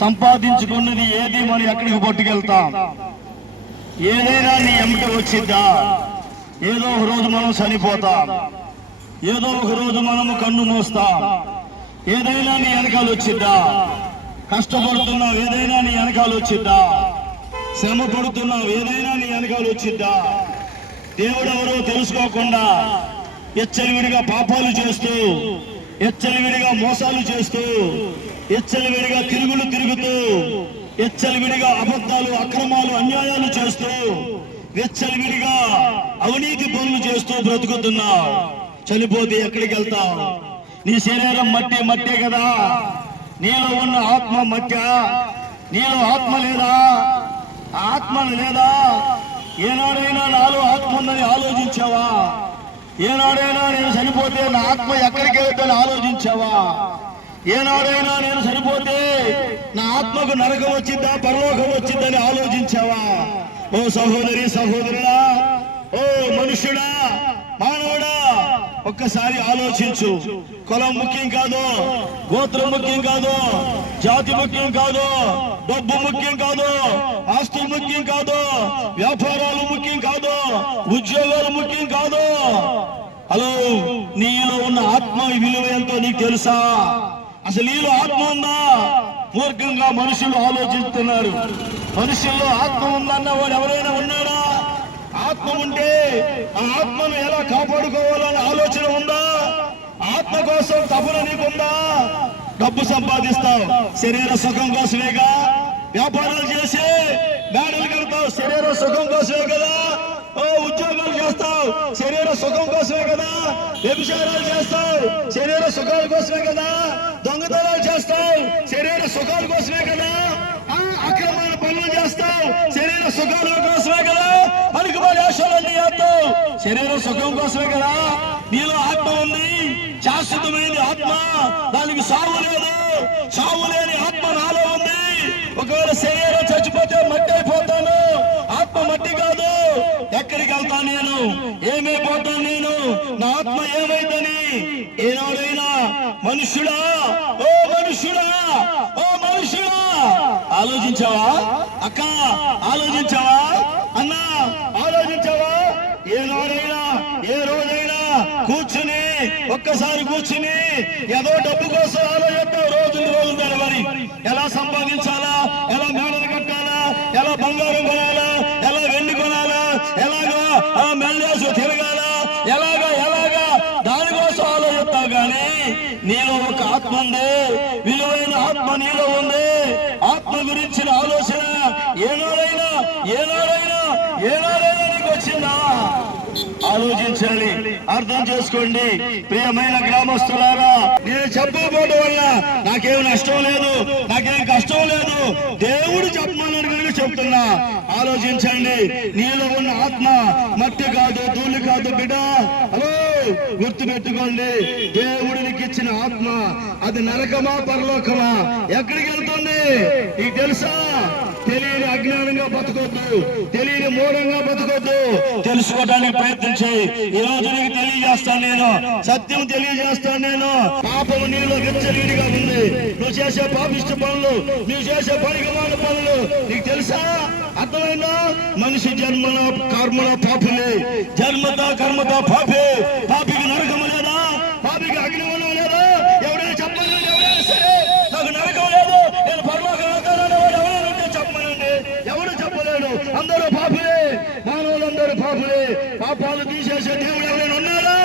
సంపాదించుకున్నది ఏది మనం ఎక్కడికి పట్టుకెళ్తాం? ఏదైనా నీ ఎంపిక వచ్చిద్దా? ఏదో ఒక రోజు మనం చనిపోతాం. ఏదో ఒక రోజు మనము కన్ను మూస్తాం. ఏదైనా నీ వెనకాల వచ్చిద్దా? కష్టపడుతున్నావు ఏదైనా నీ వెనకాల వచ్చిద్దా? శ్రమ పడుతున్నావు ఏదైనా నీ వెనకాల వచ్చిద్దా? దేవుడు ఎవరో తెలుసుకోకుండా ఎచ్చలివిడిగా పాపాలు చేస్తూ ఎచ్చలివిడిగా మోసాలు చేస్తూ ఎచ్చలివిడిగా తిరుగులు తిరుగుతూ ఎచ్చలివిడిగా అబద్ధాలు అక్రమాలు అన్యాయాలు చేస్తూ వెచ్చలివిడిగా అవినీతి పనులు చేస్తూ బ్రతుకుతున్నావు. చనిపోతే ఎక్కడికి వెళ్తావు? నీ శరీరం మట్టి మట్టే కదా. నీలో ఉన్న ఆత్మ మధ్య నీలో ఆత్మ లేదా? ఆత్మ లేదా? ఏనాడైనా నాలో ఆత్మ ఉందని ఆలోచించావా? ఏనాడైనా నేను చనిపోతే నా ఆత్మ ఎక్కడికి వెళ్తుందని ఆలోచించావా? ఏనాడైనా నేను సరిపోతే నా ఆత్మకు నరకం వచ్చిందా పరలోకం వచ్చిందని ఆలోచించావా? ఓ సహోదరి సహోదరుడా ఓ మనుషుడా మానవుడా ఒక్కసారి ఆలోచించు. కులం ముఖ్యం కాదు గోత్రం ముఖ్యం కాదు జాతి ముఖ్యం కాదు డబ్బు ముఖ్యం కాదు ఆస్తులు ముఖ్యం కాదు వ్యాపారాలు ముఖ్యం కాదు ఉద్యోగాలు ముఖ్యం కాదు. హలో నీలో ఉన్న ఆత్మ విలువ ఎంతో నీకు తెలుసా? అసలు నీలో ఆత్మ ఉందా? మూర్ఖంగా మనుషులు ఆలోచిస్తున్నారు. మనుషుల్లో ఆత్మ ఉందన్న వాడు ఎవరైనా ఉన్నాడా? ఆత్మ ఉంటే ఆ ఆత్మను ఎలా కాపాడుకోవాలనే ఆలోచన ఉందా? ఆత్మ కోసం తపన నీకుందా? డబ్బు సంపాదిస్తావు శరీర సుఖం కోసమేగా? వ్యాపారాలు చేసి మేడలు కడతావు శరీర సుఖం కోసమే కదా? ఓ ఉద్యోగాలు చేస్తావు. శరీర సుఖం కోసమే కదా. వ్యభిచారాలు చేస్తావు. శరీర సుఖాల కోసమే కదా. దొంగతనాలు చేస్తావు. శరీర సుఖాల కోసమే కదా. అక్రమాల పనులు చేస్తావు. శరీర సుఖాల కోసమే కదా. పలుకుబడి ఆశలన్నీ చేస్తావు. శరీర సుఖం కోసమే కదా. నీలో ఆత్మ ఉంది. శాశ్వతమైన ఆత్మ. దానికి సావు లేదు. సావు లేని ఆత్మ నాలో ఉంది. ఒకవేళ శరీరం చచ్చిపో మట్టి అయిపోతాను ఆత్మ మట్టి కాదు ఎక్కడికి వెళ్తాను నేను ఏమైపోతాను నేను నా ఆత్మ ఏమైందని ఏనాడైనా మనుష్యుడా ఓ మనుష్యుడా ఓ మనుష్యుడా ఆలోచించావా? అక్క ఆలోచించావా? అన్నా ఆలోచించావా? ఏ ఏనాడైనా ఏ రోజైనా కూర్చుని ఒక్కసారి కూర్చుని ఏదో డబ్బు కోసం ఆలోచిస్తావు రోజులు రోజులు మరి ఎలా సంపాదించాలా? ఎలా మేడలు కట్టాలా? ఎలా బంగారం కొనాలా? ఎలా వెండి కొనాలా? ఎలాగా ఆ మెల్లేసు తిరగాలా? ఎలాగా ఎలాగా? దానికోసం ఆలోచిస్తావు కానీ నీలో ఒక ఆత్మ ఉంది విలువైన ఆత్మ నీలో ఉంది ఆత్మ గురించిన ఆలోచన ఏనాడైనా ఏనాడైనా నీకు వచ్చిందా? ఆలోచించాలి అర్థం చేసుకోండి. ప్రియమైన గ్రామస్తులారా నేను చెప్పకపోవడం వల్ల నాకేం నష్టం లేదు నాకేం కష్టం లేదు. దేవుడు చెప్పమన్నాడు కనుక చెప్తున్నా. ఆలోచించండి నీలో ఉన్న ఆత్మ మట్టి కాదు ధూళి కాదు బిడ్డ. హలో గుర్తు పెట్టుకోండి దేవుడికి ఇచ్చిన ఆత్మ అది నరకమా పరలోకమా? ఎక్కడికి వెళ్తుంది? నీకు తెలుసా? తెలియని అజ్ఞానంగా బతకొద్దు. తెలియని మూఢంగా బతకొద్దు. తెలుసుకోవడానికి ప్రయత్నించి ఈ రోజు నీకు తెలియజేస్తాను నేను. సత్యం తెలియజేస్తాను నేను. పాపము నీలో విచ్చలీడిగా ఉంది. నువ్వు చేసే పాపిష్ట పనులు నువ్వు చేసే పనికిమాల పనులు నీకు తెలుసా? అర్థమైందా? మనిషి జన్మలో కర్మలో పాపులే. జన్మతో కర్మతో పాపే పాపికి నరకము లేదా పాపికి అగ్నిమనం లేదా ఎవరైనా చెప్పాలి ఎవరైనా సరే నాకు నరకం లేదు నేను పరలోకం వెళ్తానని వాడు ఎవరైనా ఉంటే చెప్పమనండి ఎవడు చెప్పలేడు అందరూ పాపులే మానవులందరూ పాపులే పాపాలు తీసేసే దేవుడు ఎవరైనా ఉన్నాడా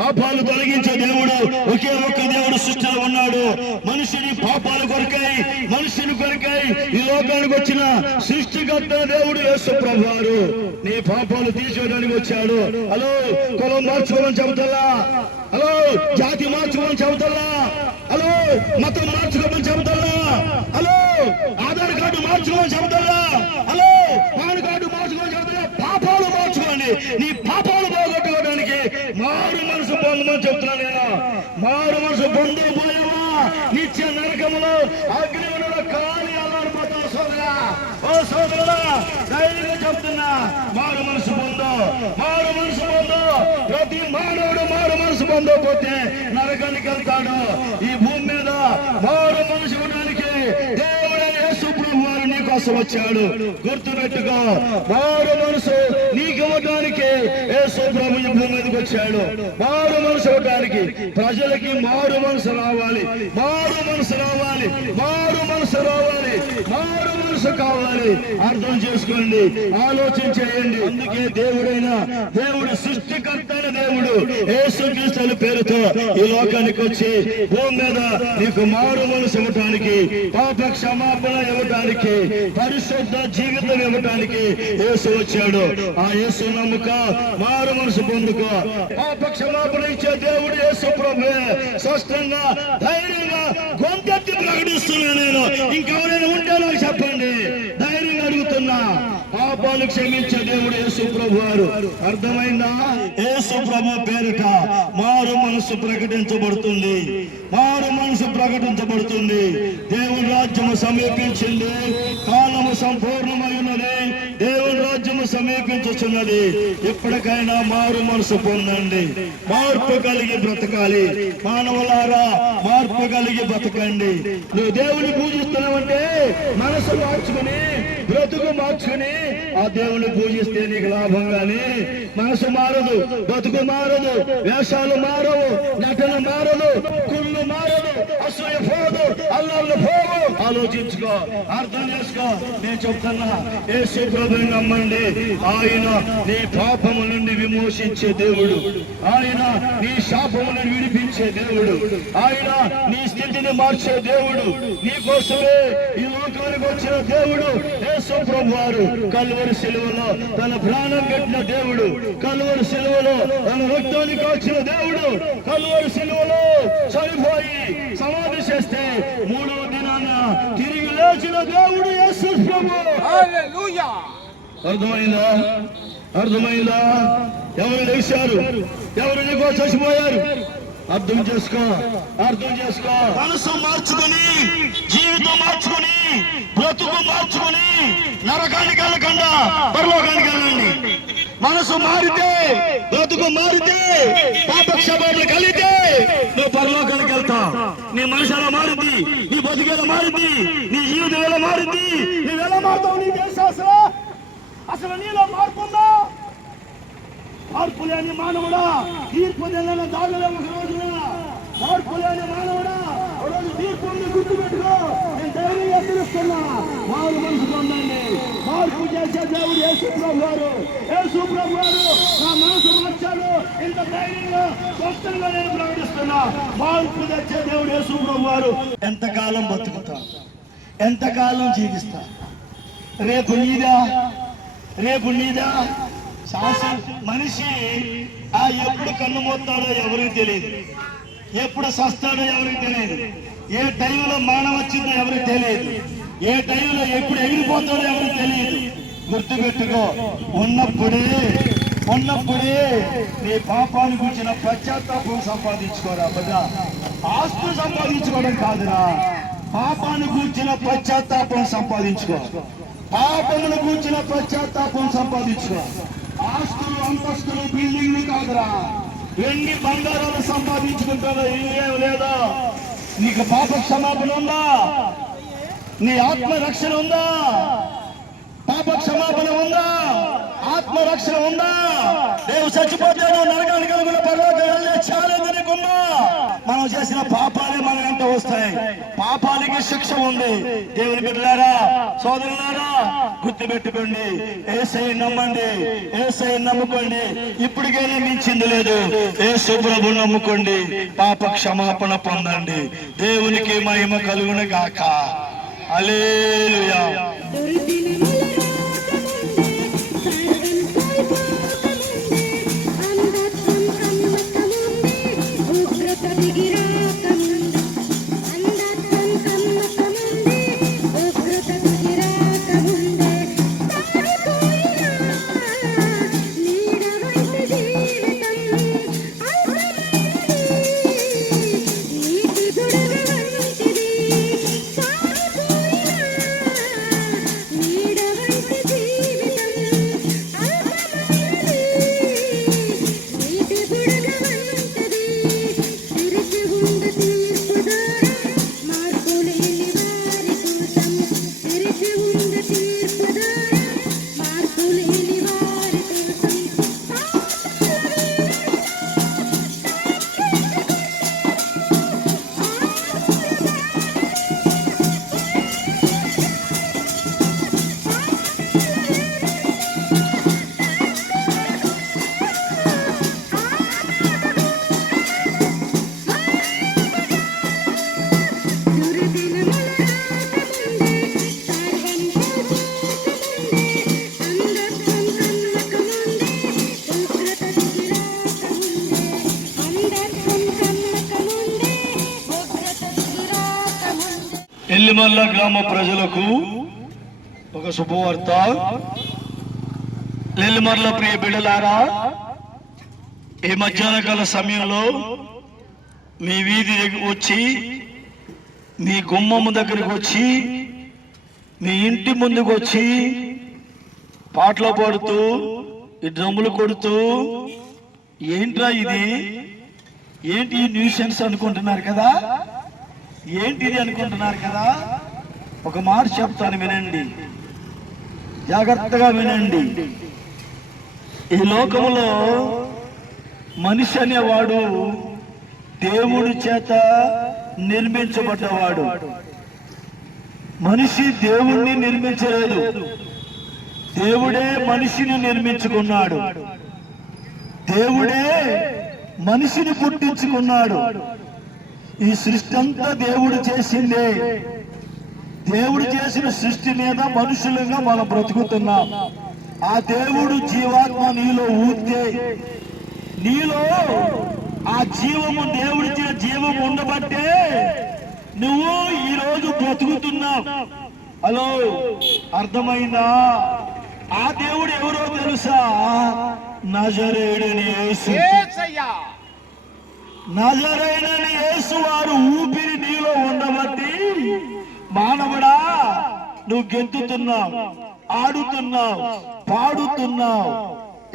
పాపాలు తొలగించే దేవుడు ఒకే ఒక్క దేవుడు సృష్టిలో ఉన్నాడు. మనిషిని పాపాల కొరకై మనిషిని కొరకై ఈ లోకానికి వచ్చిన సృష్టికర్త దేవుడు యేసు ప్రభువారు. నీ పాపాలు తీసేయడానికి వచ్చాడు. హలో కులం మార్చుకోమని చెబుతల్లా? హలో జాతి మార్చుకోమని చెబుతల్లా? హలో మతం మార్చుకోమని చెబుతల్లా? హలో ఆధార్ కార్డు మార్చుకోమని చెబుతల్లా? హలో పాన్ కార్డు మార్చుకోమని చెబుతల్లా? పాపాలు మార్చుకోండి. నీ పాపాలు మారు మనసు పొందమని చెప్తున్నా నేను. మారు మనసు పొందకపోయావా నిత్య నరకములో అగ్నిలో కాలి అల్లాడిపోతావు సోదరా. ఓ సోదరుడా ధైర్యంగా చెప్తున్నా. మారు మనసు పొందు మారు మనసు పొందు. ప్రతి మానవుడు మారు మనసు పొందకపోతే నరకానికి వెళ్తాడు. ఈ భూమి మీద మారు మనసు ఉండడానికి దేవుడైన యేసు ప్రభు వారు నీకోసం వచ్చాడు. గుర్తుపెట్టుకో మారు మనసు నీ ఇవ్వడానికి యేసు ప్రభు ఈ భూమి మీదకి వచ్చాడు. మారు మనసు ఇవ్వడానికి ప్రజలకి మారు మనసు రావాలి. మారు మనసు రావాలి. మారు మనసు రావాలి. మారు మనసు కావాలి. అర్థం చేసుకోండి. ఆలోచన చేయండి. అందుకే దేవుడైన దేవుడు సృష్టికర్త దేవుడు యేసుక్రీస్తుల పేరుతో ఈ లోకానికి వచ్చి భూమి మీద నీకు మారు మనసు ఇవ్వటానికి పాప క్షమాపణ ఇవ్వటానికి పరిశుద్ధ జీవితం ఇవ్వటానికి యేసు వచ్చాడు. ఆ యేసు నమ్ముక మారు మనసు పొందుకో. పాప క్షమాపణ ఇచ్చే దేవుడు యేసు ప్రభు స్పష్టంగా ధైర్యంగా గొంతెత్తి ప్రకటిస్తున్నా నేను. ఇంకెవరైనా ఉంటే నాకు చెప్పండి. ధైర్యంగా అడుగుతున్నా. పాపాలు క్షమించే దేవుడు యేసు ప్రభు వారు అర్థమైందా? యేసు ప్రభు పేరిట మారు మనసు ప్రకటించబడుతుంది. మారు మనసు ప్రకటించబడుతుంది. దేవుని రాజ్యము సమీపించింది. కాలము సంపూర్ణమైనది. దేవుని రాజ్యము సమీపించుచున్నది. ఎప్పటికైనా మారు మనసు పొందండి. మార్పు కలిగి బ్రతకాలి. మానవులారా మార్పు కలిగి బ్రతకండి. నువ్వు దేవుని పూజిస్తున్నావంటే మనసు మార్చుకుని బ్రతుకు మార్చుకుని ఆ దేవుని పూజిస్తే నీకు లాభం కానీ మనసు మారదు బ్రతుకు మారదు వేషాలు మారవు నటన మారదు కుళ్ళు మారదు అసూయ పోదు అల్లాళ్ళు ఆలోచించుకో అర్థం చేసుకో. నేను చెప్తున్నా ఏ ప్రభుని నమ్మండి. ఆయన నీ పాపము నుండి విమోచించే దేవుడు. ఆయన నీ శాపము విడిపించే దేవుడు. ఆయన నీ స్థితిని మార్చే దేవుడు. నీ కోసమే ఈ లోకానికి వచ్చిన దేవుడు ఏ శుభ్రం వారు కలువరి సెలవులో తన ప్రాణం పెట్టిన దేవుడు. కలువరి సెలవులో తన రక్తాన్ని కాచిన దేవుడు. కలువరి సెలవులో చనిపోయి సమాధి చేస్తే మూడవ లేచిన దేవుడు యేసు ప్రభు. Hallelujah. అర్థమైందా? అర్థమైందా? ఎవరు లేచారు? ఎవరు నీకో చచ్చిపోయారు? అర్థం చేసుకో అర్థం చేసుకో. మనసు మార్చుకొని జీవితం మార్చుకొని బ్రతుకు మార్చుకొని నరకానికి వెళ్ళకుండా పరలోకానికి వెళ్ళండి. మనసు మారితే బ్రతుకు మారితే పాప కలిగితే నువ్వు పరలోకానికి వెళ్తావు. నీ మనసు ఎలా మారింది నీ బతుకు ఎలా మారింది నీ జీవితం ఎలా మారింది నువ్వు ఎలా మారుతావు నీ అసలు అసలు నీలో మార్పుందా మార్పు లేని మానవుడా తీర్పు నెలల దాడులే ఒక రోజున? మార్పు లేని మానవుడా? ఒక రోజు తీర్పు ఉంది గుర్తు పెట్టుకో మారు మనసు పొందండి. మార్పు చేసే దేవుడు యేసు ప్రభు వారు యేసు ప్రభు నా మనసు మార్చాడు. ఇంత ధైర్యంగా స్వస్థంగా నేను ప్రకటిస్తున్నా మార్పు తెచ్చే దేవుడు యేసు ప్రభు ఎంతకాలం బతుకుతా? ఎంతకాలం జీవిస్తా? రేపు నీదా? రేపు నీదా? శాసన మనిషి ఆ ఎప్పుడు కన్ను మోస్తాడో ఎవరికి తెలియదు. ఎప్పుడు సస్తాడో ఎవరికి తెలియదు. ఏ టైంలో మానవ వచ్చిందో ఎవరికి తెలియదు. ఏ టైంలో ఎప్పుడు ఎగిరిపోతాడో ఎవరికి తెలియదు. గుర్తుపెట్టుకో ఉన్నప్పుడే ఉన్నప్పుడే నీ పాపాన్ని గురించిన పశ్చాత్తాపం సంపాదించుకోరా బదా ఆస్తులు సంపాదించుకోవడం కాదురా. పాపాన్ని కూర్చిన పశ్చాత్తాపం సంపాదించుకో. పాపమును కూర్చిన పశ్చాత్తాపం సంపాదించుకో. ఆస్తులు అంతస్తులు బిల్డింగ్లు కాదురా. ఎన్ని బంగారాలు సంపాదించుకుంటారో ఏం లేదా. నీకు పాప క్షమాపణ ఉందా? నీ ఆత్మ రక్షణ ఉందా? పాప క్షమాపణ ఉందా? ఆత్మ రక్షణ ఉందా నేను చచ్చిపోతాను నరకానికి అనుకున్న పర్లోకి వెళ్ళే ఛాలెంజ్ నీకుందా మనం చేసిన పాపాలే మన వెంట వస్తాయి. పాపాలకి శిక్ష ఉంది. దేవుని బిడ్డలారా సోదరులారా గుర్తు పెట్టుకోండి ఏసై నమ్మండి. ఏసై నమ్ముకోండి. ఇప్పటికైనా మించింది లేదు. ఏసు ప్రభు నమ్ముకోండి. పాప క్షమాపణ పొందండి. దేవునికి మహిమ కలుగునగాక Hallelujah. ఎల్లిమల్ల గ్రామ ప్రజలకు ఒక శుభవార్త. ఎల్లిమల్ల ప్రియ బిడ్డలారా ఈ మధ్యాహ్న కాల సమయంలో మీ వీధి వచ్చి మీ గుమ్మము దగ్గరకు వచ్చి మీ ఇంటి ముందుకు వచ్చి పాటలు పాడుతూ ఈ డ్రమ్ములు కొడుతూ ఏంట్రా ఇది? ఏంటి ఈ న్యూసెన్స్ అనుకుంటున్నారు కదా? ఏంటిది అనుకుంటున్నారు కదా? ఒక మాట చెప్తాను వినండి. జాగ్రత్తగా వినండి. ఈ లోకంలో మనిషి అనేవాడు దేవుడి చేత నిర్మించబడ్డవాడు. మనిషి దేవుణ్ణి నిర్మించలేదు. దేవుడే మనిషిని నిర్మించుకున్నాడు. దేవుడే మనిషిని పుట్టించుకున్నాడు. ఈ సృష్టి అంతా దేవుడు చేసిందే. దేవుడు చేసిన సృష్టి మీద మనుషులుగా మనం బ్రతుకుతున్నాం. ఆ దేవుడు జీవాత్మ నీలో ఊరితే నీలో ఆ జీవము దేవుడిచ్చిన జీవము ఉండబట్టే నువ్వు ఈ రోజు బ్రతుకుతున్నావు. హలో అర్థమైందా? ఆ దేవుడు ఎవరో తెలుసా? నజరేడు యేసు. నజరైనని యేసు వారు ఊపిరి నీలో ఉండబట్టి మానవుడా నువ్వు గెంతుతున్నావు ఆడుతున్నావు పాడుతున్నావు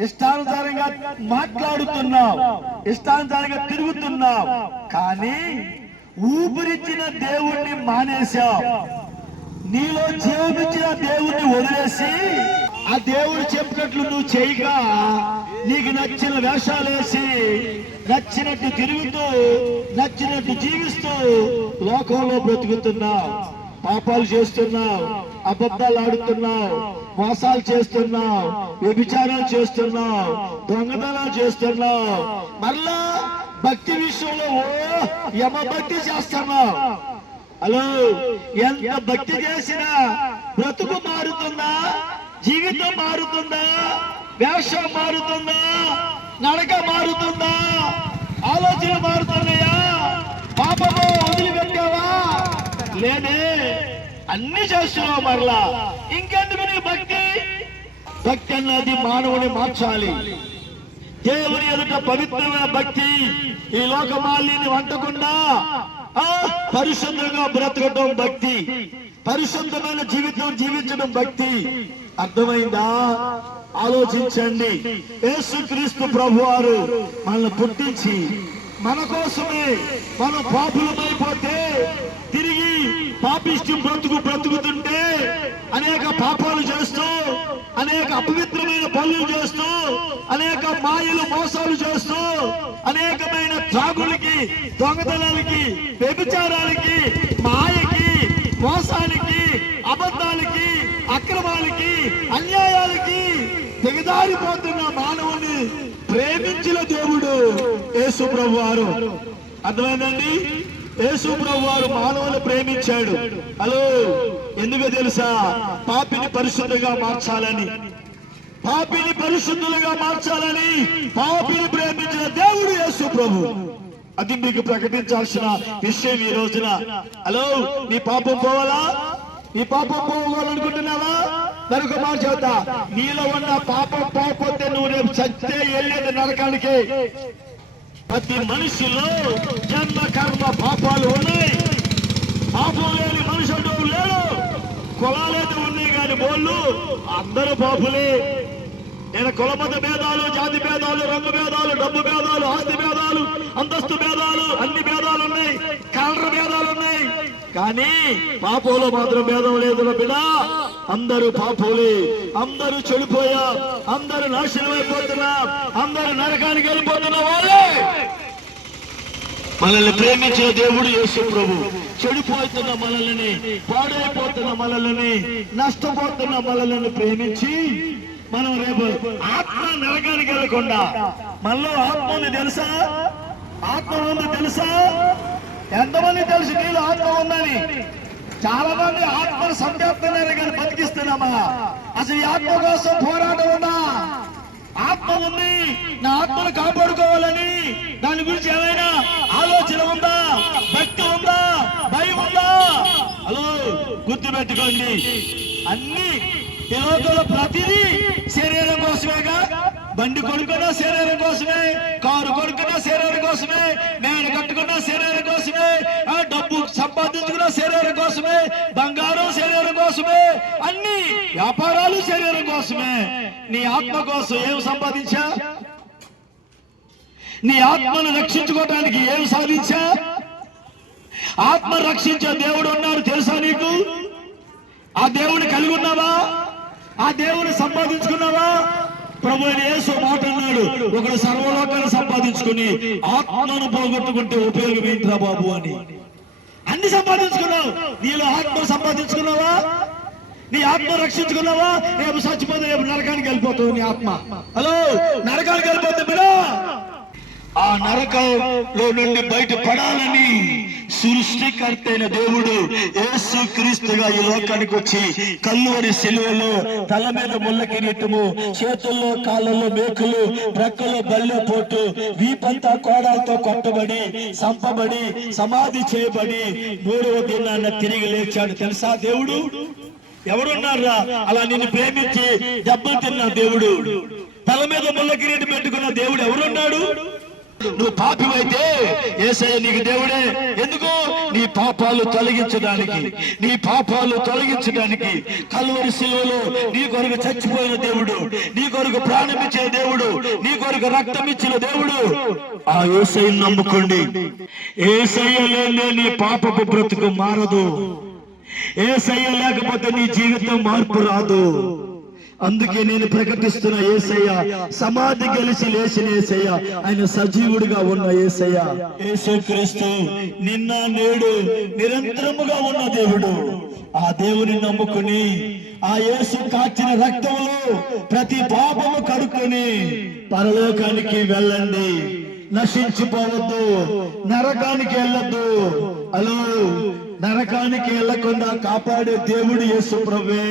ఇష్టానుసారంగా మాట్లాడుతున్నావు ఇష్టానుసారంగా తిరుగుతున్నావు కానీ ఊపిరిచ్చిన దేవుణ్ణి మానేశావు. నీలో జీవమిచ్చిన దేవుణ్ణి వదిలేసి ఆ దేవుడు చెప్పినట్లు నువ్వు చేయగా నీకు నచ్చిన వేషాలు వేసి నచ్చినట్టు తిరుగుతూ నచ్చినట్టు జీవిస్తూ లోకంలో బ్రతుకుతున్నావు. పాపాలు చేస్తున్నావు అబద్ధాలు ఆడుతున్నావు మోసాలు చేస్తున్నావు వ్యభిచారాలు చేస్తున్నావు దొంగతనాలు చేస్తున్నావు. మరలా భక్తి విషయంలో ఓ యమ భక్తి చేస్తున్నావు. హలో ఎంత భక్తి చేసినా బ్రతుకు మారుతుందా? జీవితం మారుతుందా? వేషం మారుతుందా? నడక మారుతుందా? ఆలోచన మారుతున్నాయా? పాపము వదిలిపెట్టావా? లేదే అన్ని చేస్తున్నావు మరలా. ఇంకెందుకు నీ భక్తి? భక్తి అన్నది మానవుని మార్చాలి. దేవుని ఎదుట పవిత్రమైన భక్తి ఈ లోకమాలిని వంటకుండా ఆ పరిశుద్ధంగా బ్రతకటం భక్తి. పరిశుద్ధమైన జీవితం జీవించడం భక్తి. అర్థమైందా? ఆలోచించండి. యేసుక్రీస్తు ప్రభు వారు మనల్ని పుట్టించి మన కోసమే మనం పాపులమైపోతే తిరిగి పాపిష్టి బ్రతుకు బ్రతుకుతుంటే అనేక పాపాలు చేస్తూ అనేక అపవిత్రమైన పనులు చేస్తూ అనేక మాయలు మోసాలు చేస్తూ అనేకమైన త్రాగులకి దొంగతనాలకి వ్యభిచారాలకి మాయకి మోసానికి అబద్ధాలకి అక్రమాలకి అన్యాయ దిగజారిపోతున్న మానవుని ప్రేమించిన దేవుడు యేసు ప్రభు వారు అర్థమైందండి? యేసు ప్రభు వారు మానవుని ప్రేమించాడు. హలో ఎందుకు తెలుసా? పాపిని పరిశుద్ధంగా మార్చాలని. పాపిని పరిశుద్ధులుగా మార్చాలని పాపిని ప్రేమించిన దేవుడు యేసు ప్రభు. అది మీకు ప్రకటించాల్సిన విషయం ఈ రోజున. హలో నీ పాపం పోవాలా? నీ పాపం పోవాలనుకుంటున్నావా? మరొక మాట చెబుతా నీలో ఉన్న పాపం పోకపోతే నువ్వు రేపు చచ్చే వెళ్ళేది నరకానికి. ప్రతి మనిషిలో జన్మ కర్మ పాపాలు ఉన్నాయి. పాపం లేని మనిషి అంటూ లేడు. కులాలైతే ఉన్నాయి కానీ బోళ్ళు అందరూ పాపులే. నేను కులమత భేదాలు జాతి భేదాలు రంగు భేదాలు డబ్బు భేదాలు ఆస్తి భేదాలు అంతస్తు భేదాలు అన్ని భేదాలు ఉన్నాయి. కలర్ భేదాలు ఉన్నాయి. కానీ పాపంలో మాత్రం భేదం లేదు బిడ్డ. అందరూ పాపోలే. అందరూ చెడిపోయా. అందరూ నాశనం అయిపోతున్నా. అందరూ నరకానికి వెళ్ళిపోతున్న వాళ్ళే. మనల్ని ప్రేమించిన దేవుడు యేసు ప్రభు. చెడిపోతున్న మనల్ని పాడైపోతున్న మనల్ని నష్టపోతున్న మనల్ని ప్రేమించి మనం రేపు ఆత్మ నరకానికి వెళ్ళకుండా మనలో ఆత్మ ఉంది తెలుసా? ఆత్మ ఉంది తెలుసా? ఎంతమంది తెలుసు నీళ్ళు ఆత్మ ఉందని? చాలా మంది ఆత్మను సంపేస్తున్నారు కానీ బతికిస్తున్నామా? అసలు ఈ ఆత్మ కోసం పోరాటం ఉందా? ఆత్మ ఉంది. నా ఆత్మను కాపాడుకోవాలని దాని గురించి ఏమైనా ఆలోచన ఉందా? భక్తి ఉందా? భయం ఉందా? హలో గుర్తు పెట్టుకోండి అన్ని ఈ లోకంలో ప్రతిదీ శరీరం కోసమేగా? బండి కొడుకున్నా శరీరం కోసమే కారు కొడుకున్నా శరీరం కోసమే. నేను కట్టుకున్న శరీరం కోసమే ఆ డబ్బు సంపాదించుకున్న శరీరం కోసమే బంగారం శరీరం కోసమే అన్ని వ్యాపారాలు శరీరం కోసమే. నీ ఆత్మ కోసం ఏం సంపాదించా? నీ ఆత్మను రక్షించుకోవడానికి ఏం సాధించా? ఆత్మ రక్షించే దేవుడు ఉన్నాడు తెలుసా నీకు? ఆ దేవుని కలిగి ఉన్నావా? ఆ దేవుని సంపాదించుకున్నావా? ప్రభు అయిన యేసు మాట అన్నాడు. ఒకడు సర్వలోకాన్ని సంపాదించుకుని ఆత్మను పోగొట్టుకుంటే ఉపయోగం ఏంట్రా బాబు అని. అన్ని సంపాదించుకున్నావు. నీలో ఆత్మ సంపాదించుకున్నావా? నీ ఆత్మ రక్షించుకున్నావా? రేపు చచ్చిపోతే రేపు నరకానికి వెళ్ళిపోతావు నీ ఆత్మ. హలో? నరకానికి వెళ్ళిపోతే బిడా? ఆ నరకంలో నుండి బయట పడాలని సృష్టికర్త అయిన దేవుడు యేసు క్రీస్తుగా ఈ లోకానికి వచ్చి కల్లువరి సెలువలో తల మీద ముళ్ళ కిరీటము చేతుల్లో కాళ్ళలో మేకులు రెక్కలో బల్లె పోటు వీపంతా కోడాలతో కొట్టబడి సంపబడి సమాధి చేయబడి మూడవ దినాన్న తిరిగి లేచాడు. తెలుసా దేవుడు? ఎవరున్నారా అలా నిన్ను ప్రేమించి దెబ్బలు తిన్న దేవుడు. తల మీద ముళ్ళ కిరీటం పెట్టుకున్న దేవుడు ఎవరున్నాడు? నువ్వు పాపివైతే ఏసయ్య నీకు దేవుడే. ఎందుకు? నీ పాపాలు తొలగించడానికి. నీ పాపాలు తొలగించడానికి. కలువరి శిలువలో నీ కొరకు చచ్చిపోయిన దేవుడు నీ కొరకు ప్రాణమిచ్చిన దేవుడు నీ కొరకు రక్తం ఇచ్చిన దేవుడు. ఆ ఏసయ్యను నమ్ముకోండి. ఏసయ్య లేని నీ పాపపు బ్రతుకు మారదు. ఏసయ్య లేకపోతే నీ జీవితం మార్పు రాదు. అందుకే నేను ప్రకటిస్తున్న ఏసయ్య సమాధి గెలిచి లేచిన ఏసయ్య ఆయన సజీవుడిగా ఉన్న ఏసయ్య. యేసుక్రీస్తు నిన్న నేడు నిరంతరముగా ఉన్న దేవుడు. ఆ దేవుని నమ్ముకుని ఆ యేసు కాచిన రక్తంలో ప్రతి పాపము కడుక్కొని పరలోకానికి వెళ్ళండి. నశించిపోవద్దు నరకానికి వెళ్ళద్దు. హలో నరకానికి వెళ్ళకుండా కాపాడే దేవుడు యేసు ప్రభే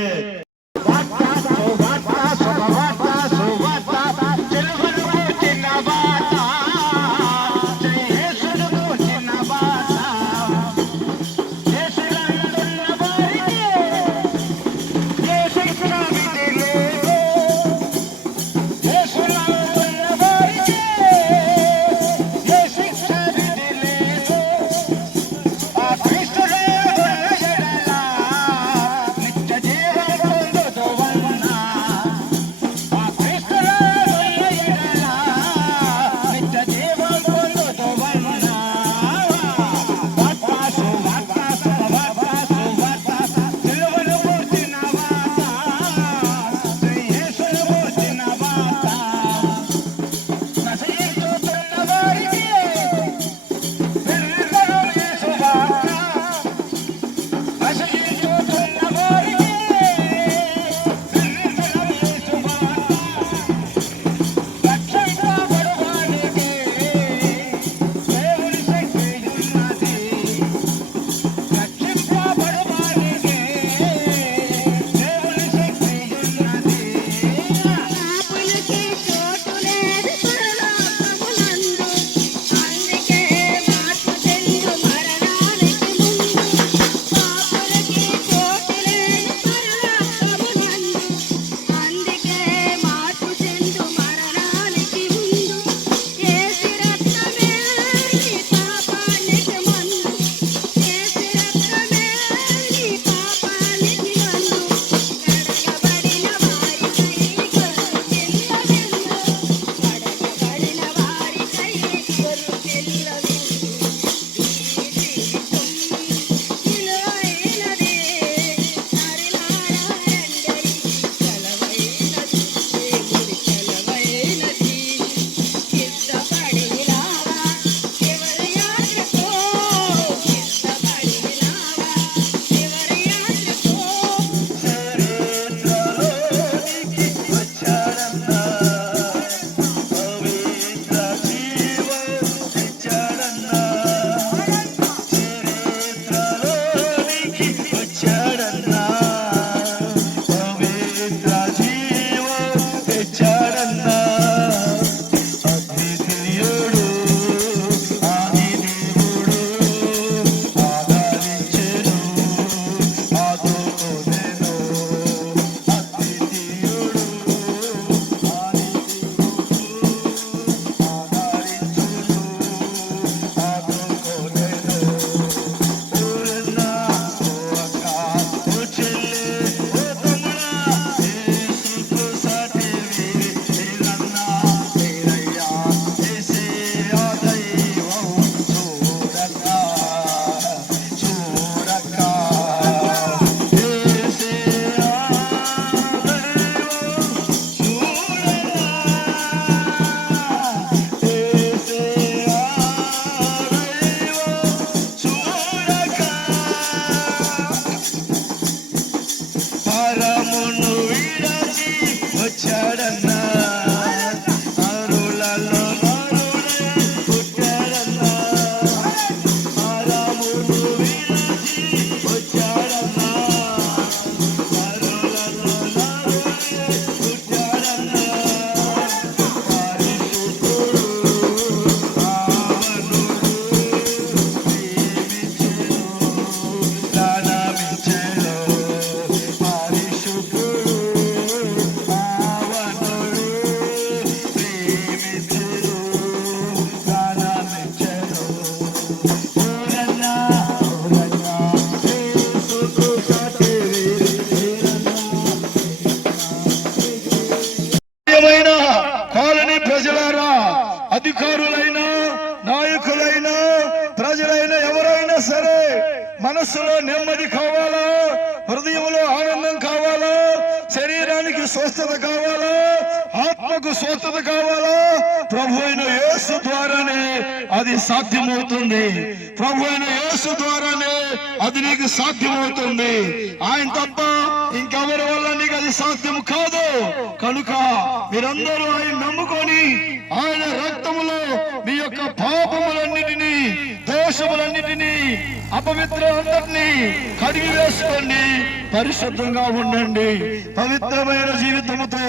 పరిశుద్ధంగా ఉండండి. పవిత్రమైన జీవితముతో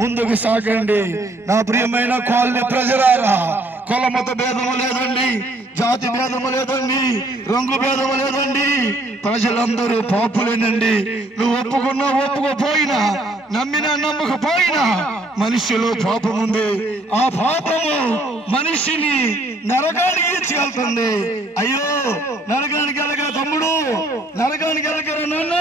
ముందుకు సాగండి. నా ప్రియమైన కాలనీ ప్రజలారా కులమత భేదము లేదండి జాతి భేదము లేదండి రంగు భేదము లేదండి. ప్రజలందరూ పాపులేనండి. నువ్వు ఒప్పుకున్నా ఒప్పుకోపోయినా నమ్మినా నమ్మకపోయినా మనిషిలో పాపం ఉంది. ఆ పాపము మనిషిని నరకానికి ఇచ్చేళ్తుంది అయ్యో నరకానికి వెళ్ళగా తమ్ముడు? నరకానికి వెళ్ళగరా నాన్న?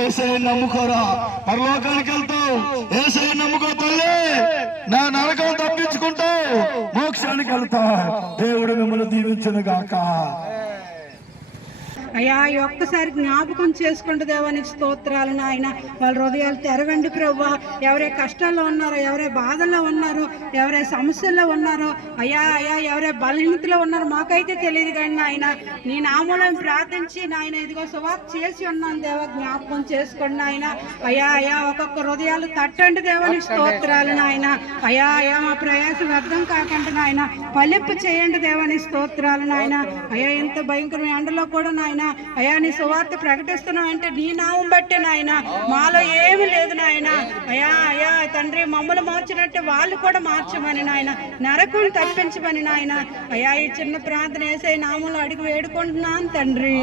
ఏసై నమ్ముకోరా. పరలోకానికి వెళ్తావు. ఏసై నమ్ముకో తల్లి. నా నరకం తప్పించుకుంటావు. మోక్షానికి వెళ్తా దేవుడు మిమ్మల్ని దీవించును గాక అయ్యా ఈ ఒక్కసారి జ్ఞాపకం చేసుకుంటూ దేవానికి స్తోత్రాలు నాయన. వాళ్ళ హృదయాలు తెరవండి ప్రభు ఎవరే కష్టాల్లో ఉన్నారో ఎవరే బాధల్లో ఉన్నారో ఎవరే సమస్యల్లో ఉన్నారో అయ్యా అయ్యా ఎవరే బలహీనతలో ఉన్నారో మాకైతే తెలియదు కానీ నాయన నీ నామూలం ప్రార్థించి నాయన ఇదిగో సువార్త చేసి ఉన్నాను దేవ జ్ఞాపకం చేసుకోండి నాయన. అయ్యా అయ్యా ఒక్కొక్క హృదయాలు తట్టండి దేవానికి స్తోత్రాలు నాయన. అయ్యా అయ్యా మా ప్రయాసం వ్యర్థం కాకుండా నాయన. పలింపు చేయండి దేవాని స్తోత్రాలు నాయన. అయ్యా ఇంత భయంకరమైన ఎండలో కూడా నాయన అయ్యా నీ సువార్త ప్రకటిస్తున్నావు అంటే నీ నామం బట్టే నాయన మాలో ఏమీ లేదు నాయన. అయ్యా అయ్యా తండ్రి మమ్మల్ని మార్చినట్టు వాళ్ళు కూడా మార్చమని నాయన నరకం తప్పించమని నాయన. అయ్యా ఈ చిన్న ప్రార్థన వేసే నామంలో అడిగి వేడుకుంటున్నాను తండ్రి.